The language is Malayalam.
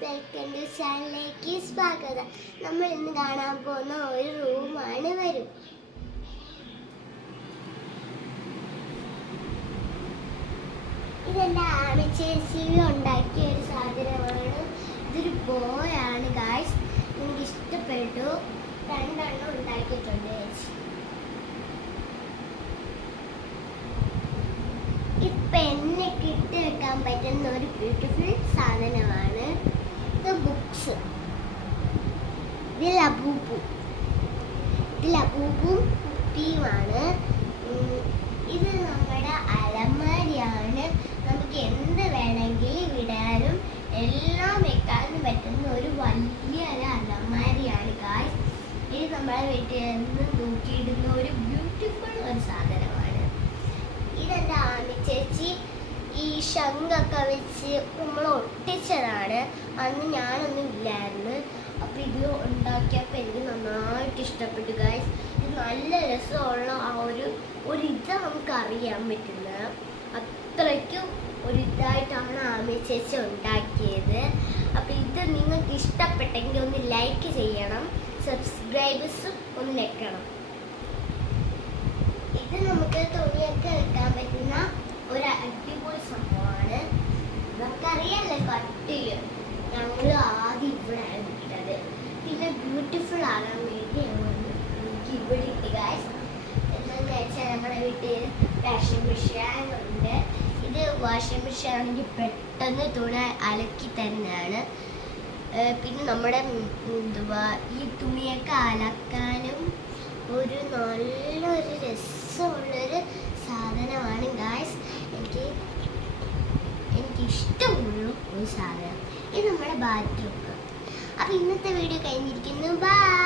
വെൽക്കം ടു ചാനലിലേക്ക് സ്വാഗതം. നമ്മൾ ഇന്ന് കാണാൻ പോകുന്ന ഒരു റൂമാണ് വരും. ഇതെന്റെ ആമി ചേച്ചി ഉണ്ടാക്കിയ ഒരു സാധനമാണ്. ഇതൊരു ബോയാണ് ഗായ്സ്. എനിക്ക് ഇഷ്ടപ്പെട്ടു. രണ്ടെണ്ണം ഉണ്ടാക്കിയിട്ടുണ്ട് ചേച്ചി. ഇപ്പൊ എന്നൊക്കെ ഇട്ട് വെക്കാൻ പറ്റുന്ന ഒരു ബ്യൂട്ടിഫുൾ സാധനമാണ് ഇത്. ബുക്സ്. ഇത് ലബൂബും കുപ്പിയുമാണ്. ഇത് നമ്മുടെ അലമാരിയാണ്. നമുക്ക് എന്ത് വേണമെങ്കിലും വിടാനും എല്ലാം വെക്കാനും പറ്റുന്ന ഒരു വലിയൊരു അലമാരിയാണ് ഗായ്സ്. ഇത് നമ്മുടെ വീട്ടിൽ നിന്ന് നോക്കിയിടുന്ന ഒരു ബ്യൂട്ടിഫുൾ ഒരു സാധനമാണ്. ഇതെന്റെ ആമി ചേച്ചി ഈ ശംഖൊക്കെ വെച്ച് നമ്മൾ ഒട്ടിച്ചതാണ്. അന്ന് ഞാനൊന്നും ഇല്ലായിരുന്നു. അപ്പം ഇത് ഉണ്ടാക്കിയപ്പോൾ എനിക്ക് നന്നായിട്ട് ഇഷ്ടപ്പെട്ടു ഗായ്സ്. ഇത് നല്ല രസമുള്ള ആ ഒരു ഇത് നമുക്ക് അറിയാൻ പറ്റുന്നത്. അത്രയ്ക്കും ഒരു ഇതായിട്ടാണ് ആമി ചേച്ചി ഉണ്ടാക്കിയത്. അപ്പം ഇത് നിങ്ങൾക്ക് ഇഷ്ടപ്പെട്ടെങ്കിൽ ഒന്ന് ലൈക്ക് ചെയ്യണം, സബ്സ്ക്രൈബേഴ്സ് ഒന്ന് വെക്കണം. ഇത് നമുക്ക് തുണിയൊക്കെ വെക്കാൻ പറ്റുന്ന ഒരു അടിപൊളി സംഭവമാണ്. നമുക്കറിയാമല്ലോ കട്ടില് ഞങ്ങൾ ആദ്യം ഇവിടെയാണ് ഇട്ടത്. പിന്നെ ബ്യൂട്ടിഫുൾ ആകാൻ വേണ്ടി എനിക്ക് ഇവിടെ ഇട്ട് ഗായ്സ്. എന്താണെന്ന് വെച്ചാൽ നമ്മുടെ വീട്ടിൽ വാഷിംഗ് മെഷീൻ ഉണ്ട്. ഇത് വാഷിംഗ് മെഷീൻ ആണെങ്കിൽ പെട്ടെന്ന് തുണി അലക്കി തന്നെയാണ്. പിന്നെ നമ്മുടെ ഈ തുണിയൊക്കെ അലക്കാനും ഒരു നല്ലൊരു രസമുള്ളൊരു സാധനമാണ് ഗായ്സ്. എനിക്ക് ഇഷ്ടമുള്ള ഒരു സാധനം. ഇത് നമ്മുടെ ബാത്റൂം. അപ്പം ഇന്നത്തെ വീഡിയോ കഴിഞ്ഞിരിക്കുന്നു. ബൈ.